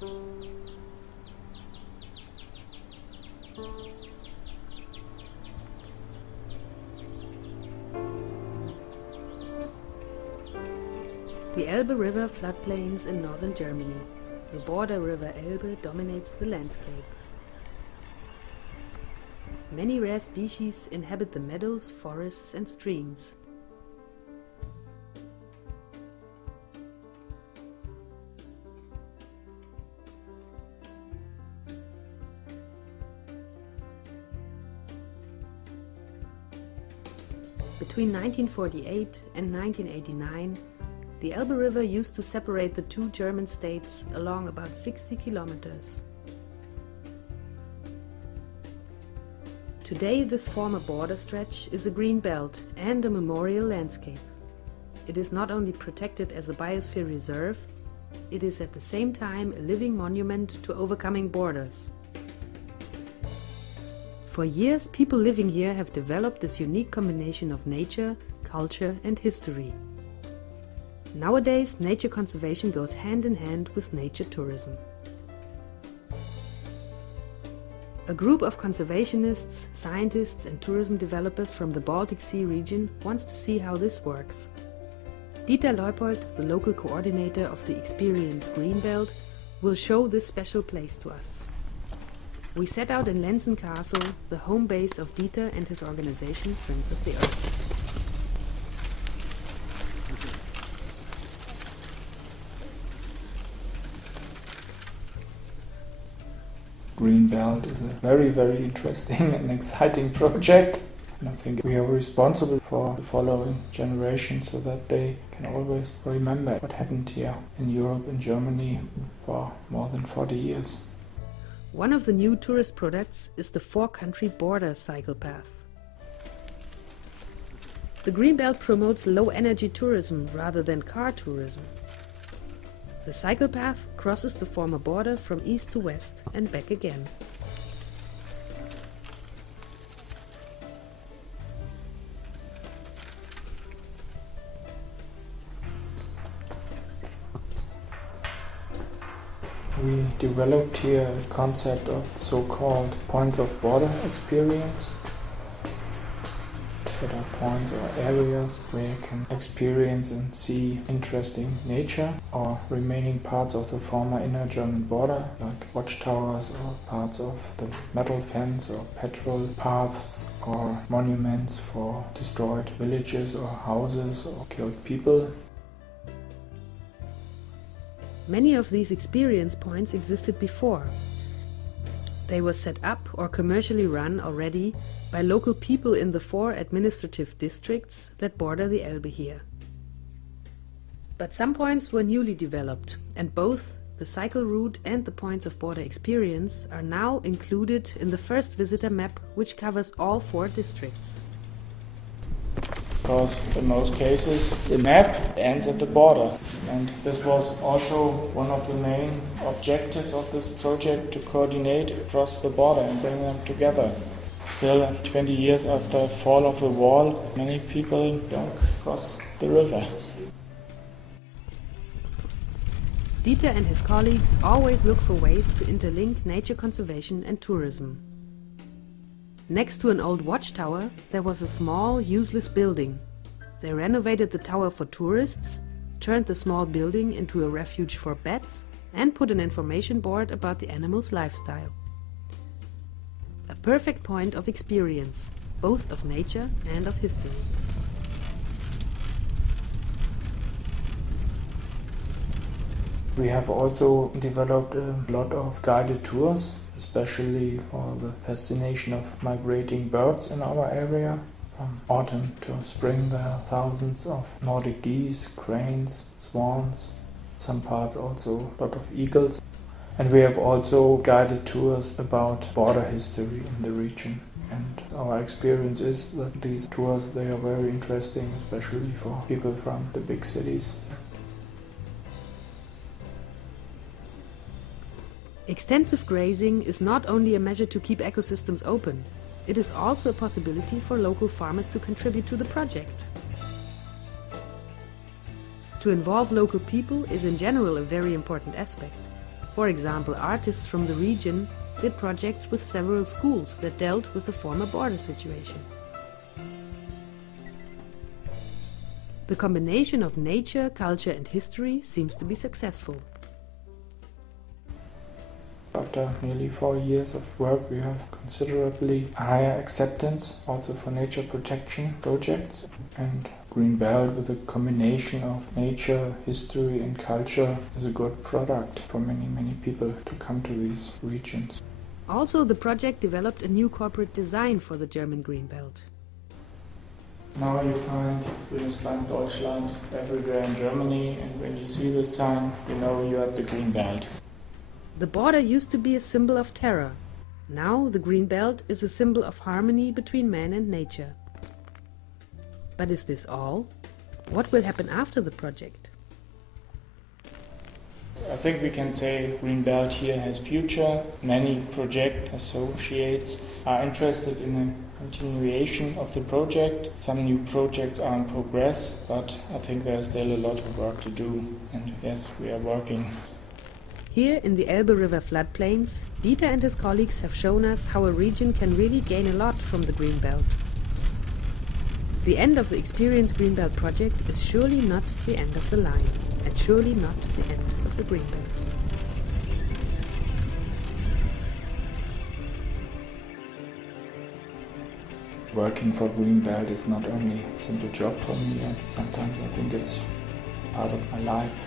The Elbe River floodplains in northern Germany. The border river Elbe dominates the landscape. Many rare species inhabit the meadows, forests and streams. Between 1948 and 1989, the Elbe River used to separate the two German states along about 60 kilometers. Today, this former border stretch is a green belt and a memorial landscape. It is not only protected as a biosphere reserve, it is at the same time a living monument to overcoming borders. For years, people living here have developed this unique combination of nature, culture and history. Nowadays, nature conservation goes hand in hand with nature tourism. A group of conservationists, scientists and tourism developers from the Baltic Sea region wants to see how this works. Dieter Leupold, the local coordinator of the Experience Greenbelt, will show this special place to us. We set out in Lenzen Castle, the home base of Dieter and his organization Friends of the Earth. Greenbelt is a very interesting and exciting project. And I think we are responsible for the following generations so that they can always remember what happened here in Europe and Germany for more than 40 years. One of the new tourist products is the four-country border cycle path. The Greenbelt promotes low-energy tourism rather than car tourism. The cycle path crosses the former border from east to west and back again. We developed here a concept of so-called points of border experience. That are points or areas where you can experience and see interesting nature or remaining parts of the former inner German border, like watchtowers or parts of the metal fence or petrol paths or monuments for destroyed villages or houses or killed people. Many of these experience points existed before. They were set up or commercially run already by local people in the 4 administrative districts that border the Elbe here. But some points were newly developed, and both the cycle route and the points of border experience are now included in the first visitor map, which covers all 4 districts. Because in most cases the map ends at the border, and this was also one of the main objectives of this project, to coordinate across the border and bring them together. Still, 20 years after the fall of the wall, many people don't cross the river. Dieter and his colleagues always look for ways to interlink nature conservation and tourism. Next to an old watchtower, there was a small, useless building. They renovated the tower for tourists, turned the small building into a refuge for bats, and put an information board about the animal's lifestyle. A perfect point of experience, both of nature and of history. We have also developed a lot of guided tours, especially for the fascination of migrating birds in our area. From autumn to spring there are thousands of Nordic geese, cranes, swans, some parts also a lot of eagles. And we have also guided tours about border history in the region. And our experience is that these tours, they are very interesting, especially for people from the big cities. Extensive grazing is not only a measure to keep ecosystems open, it is also a possibility for local farmers to contribute to the project. To involve local people is in general a very important aspect. For example, artists from the region did projects with several schools that dealt with the former border situation. The combination of nature, culture and history seems to be successful. After nearly 4 years of work, we have considerably higher acceptance also for nature protection projects. And Green Belt with a combination of nature, history and culture is a good product for many people to come to these regions. Also, the project developed a new corporate design for the German Green Belt. Now you find Bundesland Deutschland everywhere in Germany, and when you see the sign, you know you're at the Green Belt. The border used to be a symbol of terror. Now the Green Belt is a symbol of harmony between man and nature. But is this all? What will happen after the project? I think we can say Green Belt here has future. Many project associates are interested in a continuation of the project. Some new projects are in progress, but I think there's still a lot of work to do. And yes, we are working. Here in the Elbe River floodplains, Dieter and his colleagues have shown us how a region can really gain a lot from the Green Belt. The end of the Experience Green Belt project is surely not the end of the line, and surely not the end of the Green Belt. Working for Green Belt is not only a simple job for me, and sometimes I think it's part of my life.